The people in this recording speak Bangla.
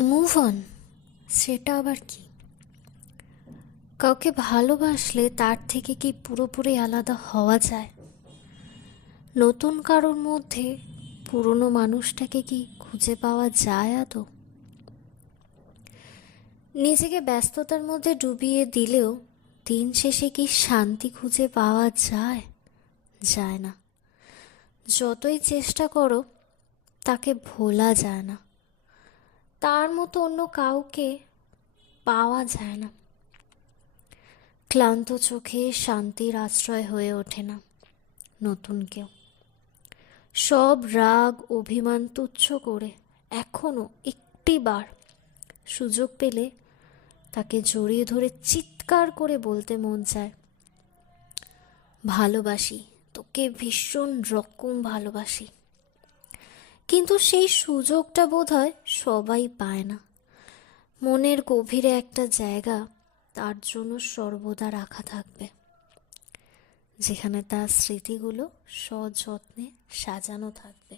মুভ অন, সেটা আবার কি? কাউকে ভালোবাসলে তার থেকে কি পুরোপুরি আলাদা হওয়া যায়? নতুন কারোর মধ্যে পুরনো মানুষটাকে কি খুঁজে পাওয়া যায় আদৌ? নিজেকে ব্যস্ততার মধ্যে ডুবিয়ে দিলেও দিন শেষে কি শান্তি খুঁজে পাওয়া যায়? যায় না। যতই চেষ্টা করো, তাকে ভোলা যায় না। তার মতো অন্য কাউকে পাওয়া যায় না। ক্লান্ত চোখে শান্তির আশ্রয় হয়ে ওঠে না নতুন কেউ। সব রাগ অভিমান তুচ্ছ করে এখনো একটিবার সুযোগ পেলে তাকে জড়িয়ে ধরে চিৎকার করে বলতে মন চায়, ভালোবাসি তোকে, ভীষণ রকম ভালোবাসি। কিন্তু সেই সুযোগটা বোধহয় সবাই পায় না। মনের গভীরে একটা জায়গা তার জন্য সর্বদা রাখা থাকবে, যেখানে তার স্মৃতিগুলো সযত্নে সাজানো থাকবে।